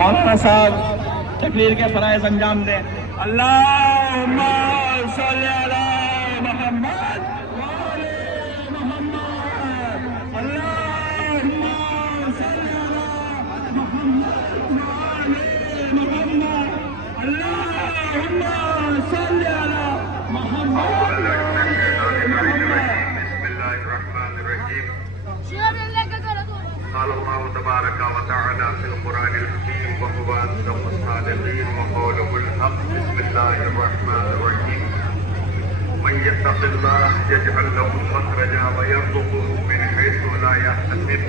مولانا صاحب تقریر کے فرائض انجام دیں. اللہم صلی علی محمد وعلی محمد. اللہم صلی علی محمد وعلی محمد. اللہم صلی علی محمد وعلی محمد. بسم اللہ الرحمن الرحیم. قال الله تبارك وتعالى في القرآن الحكيم وهو أصدق الصادقين وقوله الحق. بسم الله الرحمن الرحيم. من يتق الله يجعل له مخرجا ويرزقه من حيث لا يحتسب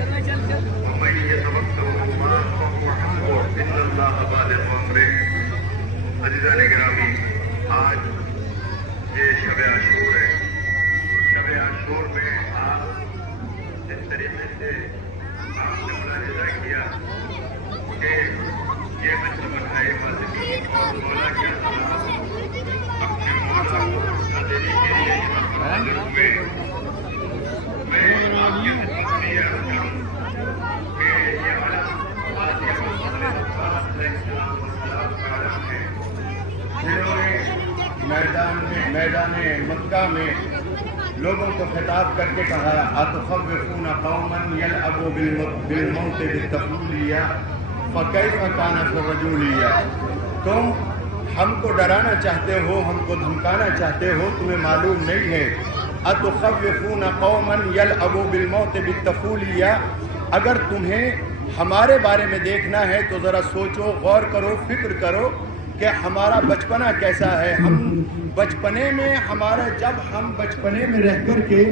ومن يتوكل على الله فهو حسبه إن الله بالغ أمره. عزیزان گرامی، آج یہ شب عاشور ہے. شب عاشور میں آپ جس طریقے سے آپ نے ملاحظہ کیا کہ یہ منصب ہے مذہبی اور مولا کے اپنے مولا نظری کے لیے حاضر ہوئے. میں آپ کی خدمت میں یہ عرض کروں کہ یہ عالم آج علیہ السلام کا عالم ہے جنہوں نے میدان مکہ میں لوگوں کو خطاب کر کے کہا اتخوفون قوما یلعبوا بالموت بالتفضیلیہ فکیف کان فی الرجولیہ. تم ہم کو ڈرانا چاہتے ہو، ہم کو دھمکانا چاہتے ہو، تمہیں معلوم نہیں ہے. اتخوفون قوما یلعبوا بالموت بالتفضیلیہ. اگر تمہیں ہمارے بارے میں دیکھنا ہے تو ذرا سوچو، غور کرو، فکر کرو کہ ہمارا بچپنا کیسا ہے. ہم بچپنے میں جب ہم بچپنے میں رہ کر کے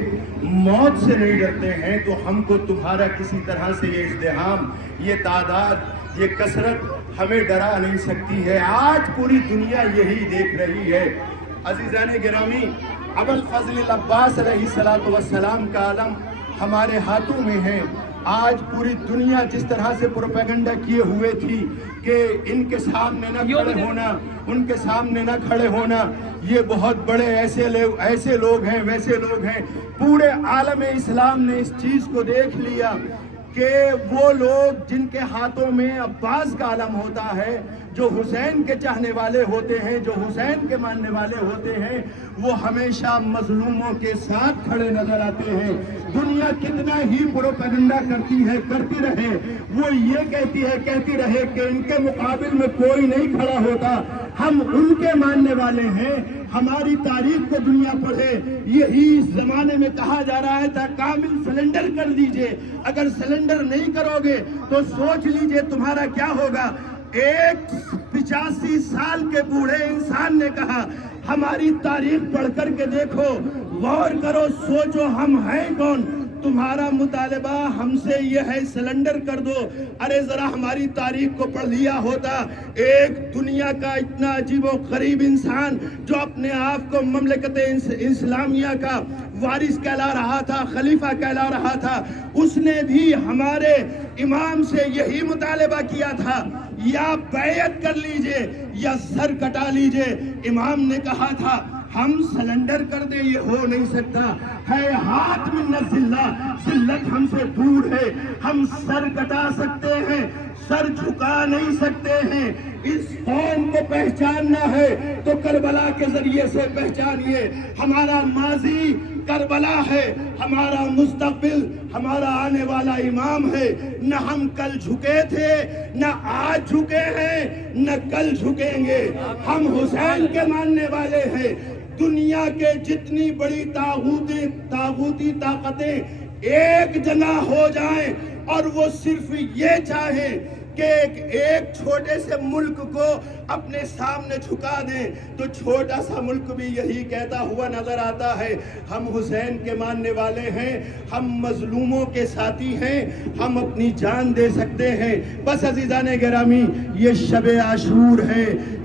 موت سے نہیں ڈرتے ہیں تو ہم کو تمہارا کسی طرح سے یہ ازدحام، یہ تعداد، یہ کثرت ہمیں ڈرا نہیں سکتی ہے. آج پوری دنیا یہی دیکھ رہی ہے. عزیزان گرامی، ابوالفضل العباس علیہ السلام کا علم ہمارے ہاتھوں میں ہے. آج پوری دنیا جس طرح سے پروپیگنڈا کیے ہوئے تھی کہ ان کے سامنے نہ کھڑے ہونا، ان کے سامنے نہ کھڑے ہونا، یہ بہت بڑے ایسے لوگ ہیں، ویسے لوگ ہیں. پورے عالم اسلام نے اس چیز کو دیکھ لیا کہ وہ لوگ جن کے ہاتھوں میں عباس کا علم ہوتا ہے، جو حسین کے چاہنے والے ہوتے ہیں، جو حسین کے ماننے والے ہوتے ہیں، وہ ہمیشہ مظلوموں کے ساتھ کھڑے نظر آتے ہیں. دنیا کتنا ہی پروپیگنڈا کرتی ہے، کرتی رہے، وہ یہ کہتی رہے کہ ان کے مقابل میں کوئی نہیں کھڑا ہوتا، ہم ان کے ماننے والے ہیں. ہماری تاریخ کو دنیا پڑھے. یہی اس زمانے میں کہا جا رہا تھا کامل سلنڈر کر دیجئے. اگر سلنڈر نہیں کرو گے تو سوچ لیجئے تمہارا کیا ہوگا. ایک 85 سال کے بوڑھے انسان نے کہا ہماری تاریخ پڑھ کر کے دیکھو، غور کرو، سوچو ہم ہیں کون. تمہارا مطالبہ ہم سے یہ ہے سلنڈر کر دو. ارے ذرا ہماری تاریخ کو پڑھ لیا ہوتا. ایک دنیا کا اتنا عجیب و غریب انسان جو اپنے آپ کو مملکت اسلامیہ کا وارث کہلا رہا تھا، خلیفہ کہلا رہا تھا، اس نے بھی ہمارے امام سے یہی مطالبہ کیا تھا، یا بیعت کر لیجئے یا سر کٹا لیجئے. امام نے کہا تھا ہم سلنڈر کر دیں، یہ ہو نہیں سکتا. ہے ہاتھ من الذلہ، ذلت ہم سے دور ہے. ہم سر کٹا سکتے ہیں، سر جھکا نہیں سکتے ہیں. اس قوم کو پہچاننا ہے تو کربلا کے ذریعے سے پہچانیے. ہمارا ماضی کربلا ہے، ہمارا مستقبل ہمارا آنے والا امام ہے. نہ ہم کل جھکے تھے، نہ آج جھکے ہیں، نہ کل جھکیں گے. ہم حسین کے ماننے والے ہیں. دنیا کے جتنی بڑی طاغوتی طاقتیں ایک جگہ ہو جائیں اور وہ صرف یہ چاہیں کہ ایک چھوٹے سے ملک کو اپنے سامنے جھکا دیں، تو چھوٹا سا ملک بھی یہی کہتا ہوا نظر آتا ہے، ہم حسین کے ماننے والے ہیں، ہم مظلوموں کے ساتھی ہیں، ہم اپنی جان دے سکتے ہیں۔ بس عزیزان گرامی، یہ شب عاشور ہے۔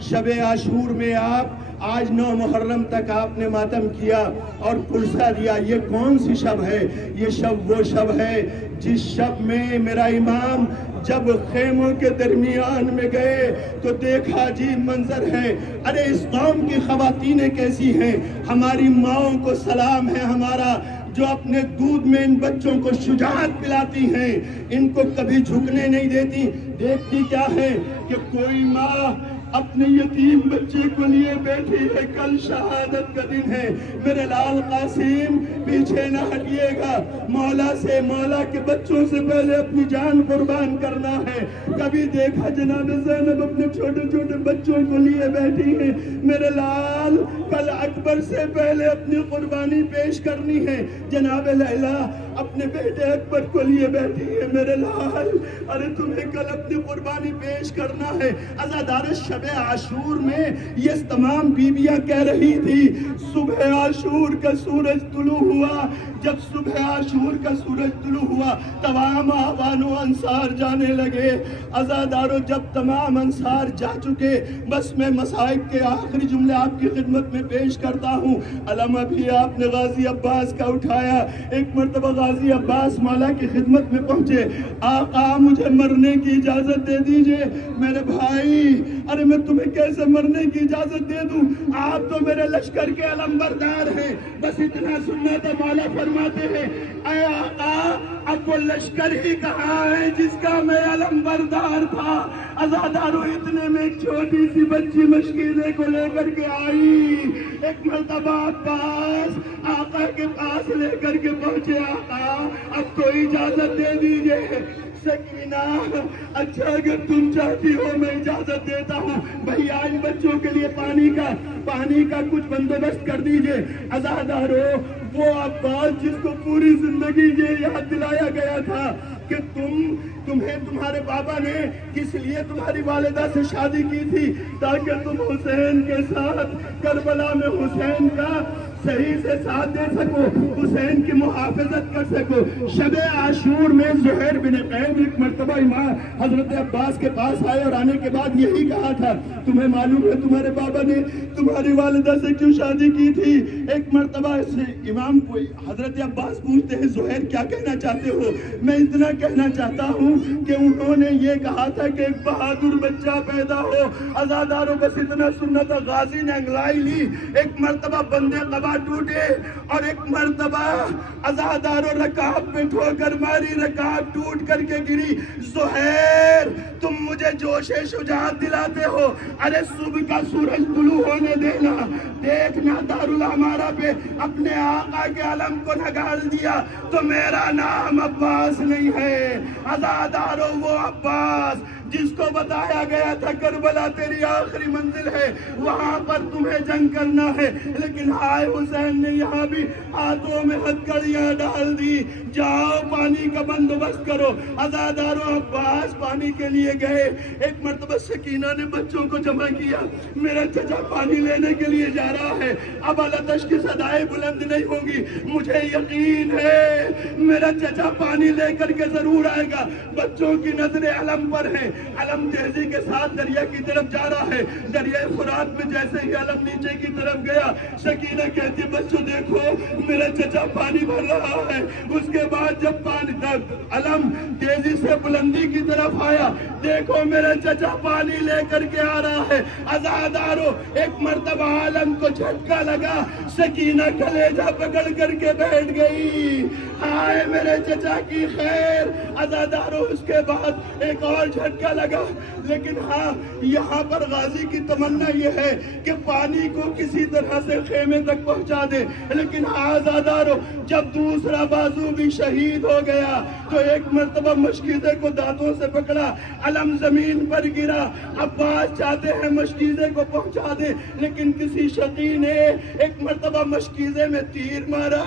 شب عاشور میں آپ آج 9 محرم تک آپ نے ماتم کیا اور پرسہ دیا، یہ کون سی شب ہے؟ یہ شب وہ شب ہے جس شب میں میرا امام جب خیموں کے درمیان میں گئے تو دیکھا جی منظر ہے، ارے اس قوم کی خواتینیں کیسی ہیں، ہماری ماؤں کو سلام ہے ہمارا، جو اپنے دودھ میں ان بچوں کو شجاعت پلاتی ہیں، ان کو کبھی جھکنے نہیں دیتی۔ دیکھتی کیا ہے کہ کوئی ماں اپنے یتیم بچے کو لیے بیٹھی ہے، کل شہادت کا دن ہے، میرے لال قاسم پیچھے نہ ہٹیے گا، مولا سے، مولا کے بچوں سے پہلے اپنی جان قربان کرنا ہے۔ کبھی دیکھا جناب زینب اپنے چھوٹے چھوٹے بچوں کو لیے بیٹھی ہیں، میرے لال کل اکبر سے پہلے اپنی قربانی پیش کرنی ہے، جناب لیلا اپنے بیٹے اکبر کو لیے بیٹھی ہے، میرے لال ارے تمہیں کل اپنی قربانی پیش کرنا ہے۔ عزادار شب عاشور میں یہ تمام بیویاں کہہ رہی تھی، صبح عاشور کا سورج طلوع ہوا، جب صبح عاشور کا سورج طلوع ہوا تمام آوان و انصار جانے لگے۔ عزادارو جب تمام انصار جا چکے، بس میں مصائب کے آخری جملے آپ کی خدمت میں پیش کرتا ہوں۔ علم ابھی آپ نے غازی عباس کا اٹھایا، ایک مرتبہ غازی عباس مولا کی خدمت میں پہنچے، آقا مجھے مرنے کی اجازت دے دیجئے۔ میرے بھائی ارے میں تمہیں کیسے مرنے کی اجازت دے دوں، آپ تو میرے لشکر کے علمبردار ہیں، بس اتنا سننا تھا۔ مولا فرماتے ہیں اے آقا اب وہ لشکر ہی کہاں ہے جس کا میں علمبردار تھا۔ عزادارو اتنے میں ایک چھوٹی سی بچی مشکیزے کو لے کر کے آئی، ایک مرتبہ عباس آقا کے پاس لے کر کے پہنچے، آقا اب تو اجازت دے دیجئے۔ سکینہ اچھا اگر تم چاہتی ہو میں اجازت دیتا ہوں، بھیا ان بچوں کے لیے پانی کا کچھ بندوبست کر دیجئے۔ عزادارو وہ عباس جس کو پوری زندگی یہ یاد دلایا گیا تھا کہ تمہیں تمہارے بابا نے کس لیے تمہاری والدہ سے شادی کی تھی، تاکہ تم حسین کے ساتھ کربلا میں حسین کا صحیح سے ساتھ دے سکو، حسین کی محافظت کر سکو۔ شب عاشور میں زہیر بن قیس ایک مرتبہ امام حضرت عباس کے پاس آئے اور آنے کے بعد یہی کہا تھا، تمہیں معلوم ہے تمہارے بابا نے تمہاری والدہ سے کیوں شادی کی تھی؟ ایک مرتبہ امام کو حضرت عباس پوچھتے ہیں زہیر کیا کہنا چاہتے ہو؟ میں اتنا کہنا چاہتا ہوں کہ انہوں نے یہ کہا تھا کہ ایک بہادر بچہ پیدا ہو۔ عزادارو بس اتنا سننا تھا، غازی نے انگلائی لی، ایک مرتبہ بندے قبا ٹوٹے اور ایک مرتبہ عزادارو رکاب پہ ٹھوکر ماری، رکاب ٹوٹ کر کے گری۔ زہیر تم مجھے جوش شجاعت دلاتے ہو، ارے صبح کا سورج طلوع ہونے دینا، دیکھنا دارالعمارہ پہ اپنے آقا کے علم کو نگال دیا تو میرا نام عباس نہیں ہے۔ عزادارو وہ عباس جس کو بتایا گیا تھا کربلا تیری آخری منزل ہے، وہاں پر تمہیں جنگ کرنا ہے، لیکن ہائے حسین نے یہاں بھی ہاتھوں میں ہتھکڑیاں ڈال دی، جاؤ پانی کا بندوبست کرو۔ عزادارو عباس پانی کے لیے گئے، ایک مرتبہ سکینہ نے بچوں کو جمع کیا، میرا چچا پانی لینے کے لیے جا رہا ہے، اب الاتش کی صدائیں بلند نہیں ہوں گی، مجھے یقین ہے میرا چچا پانی لے کر کے ضرور آئے گا۔ بچوں کی نظریں علم پر ہیں، علم تیزی کے ساتھ دریا کی طرف جا رہا ہے، دریائے فرات میں جیسے ہی علم نیچے کی طرف گیا، سکینہ کہتی بچوں دیکھو میرا چچا پانی بھر رہا ہے۔ اس کے بعد جب علم تیزی سے بلندی کی طرف آیا، دیکھو میرا چچا پانی لے کر کے آ رہا ہے۔ عزادارو ایک مرتبہ علم کو جھٹکا لگا، سکینہ کلیجہ پکڑ کر کے بیٹھ گئی، ہائے میرے چچا کی خیر۔ عزادارو اس کے بعد ایک اور جھٹکا لگا، لیکن ہاں یہاں پر غازی کی تمنا یہ ہے کہ پانی کو کسی طرح سے خیمے تک پہنچا دے، لیکن عزادارو جب دوسرا بازو بھی شہید ہو گیا تو ایک مرتبہ مشکیزے کو دانتوں سے پکڑا، علم زمین پر گرا۔ عباس چاہتے ہیں مشکیزے کو پہنچا دے، لیکن کسی شقی نے ایک مرتبہ مشکیزے میں تیر مارا،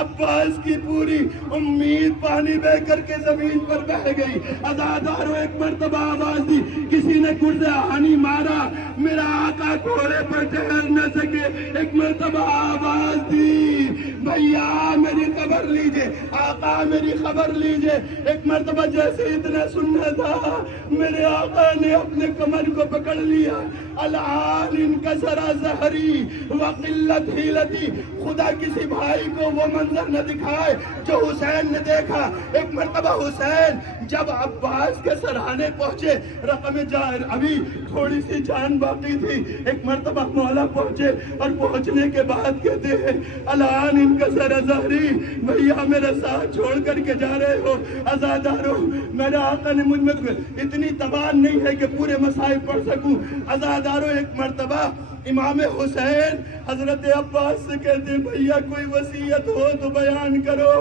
عباس کی پوری امید پانی بہ کر کے زمین پر بہ گئی. عزاداروں ایک مرتبہ آواز دی, کسی نے گرز آہنی مارا, میرا آقا گھوڑے پر ٹھہر نہ سکے. ایک مرتبہ آواز دی, بھیا میری خبر لیجئے, آقا میری خبر لیجئے. ایک مرتبہ جیسے اتنا سننا تھا, میرے آقا نے اپنے کمر کو پکڑ لیا. الآن انکسر ظہری وقلت حیلتی. خدا کسی بھائی کو وہ منظر نہ دکھائے جو حسین نے دیکھا. ایک مرتبہ حسین جب عباس کے سرہانے پہنچے, رقم جان ابھی تھوڑی سی جان باقی تھی, ایک مرتبہ مولا پہنچے اور پہنچنے کے بعد کہتے ہیں الآن انکسر ظہری, بھیا میرا ساتھ چھوڑ کر کے جا رہے ہو. عزاداروں میرے آقا نے مجھ میں اتنی توان نہیں ہے کہ پورے مصائب پڑھ سکوں. عزاداروں ایک مرتبہ امام حسین حضرت عباس سے کہتے ہیں بھیا کوئی وصیت ہو تو بیان کرو.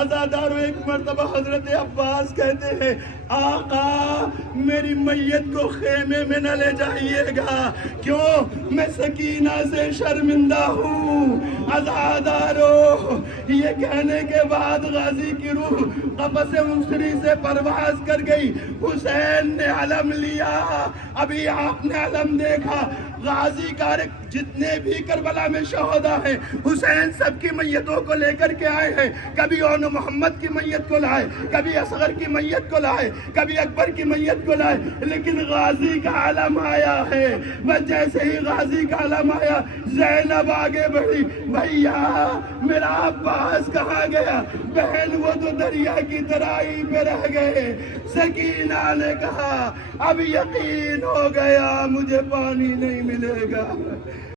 عزاداروں ایک مرتبہ حضرت عباس کہتے ہیں آقا میری میت کو خیمے میں نہ لے جائیے گا, کیوں میں سکینہ سے شرمندہ ہوں. عزاداروں یہ کہنے کے بعد غازی کی روح قفس انصری سے پرواز کر گئی. حسین نے علم لیا. ابھی آپ نے علم دیکھا, غازی کا جتنے بھی کربلا میں شہدا ہیں حسین سب کی میتوں کو لے کر کے آئے ہیں. کبھی اون محمد کی میت کو لائے, کبھی اصغر کی میت کو لائے, کبھی اکبر کی میت کو لائے, لیکن غازی کا علم آیا ہے. بس جیسے ہی غازی کا علم آیا زینب آگے بڑھی, بھیا میرا عباس کہاں گیا؟ بہن وہ تو دریا کی ترائی پہ رہ گئے. سکینہ نے کہا اب یقین ہو گیا مجھے پانی نہیں ملے گا.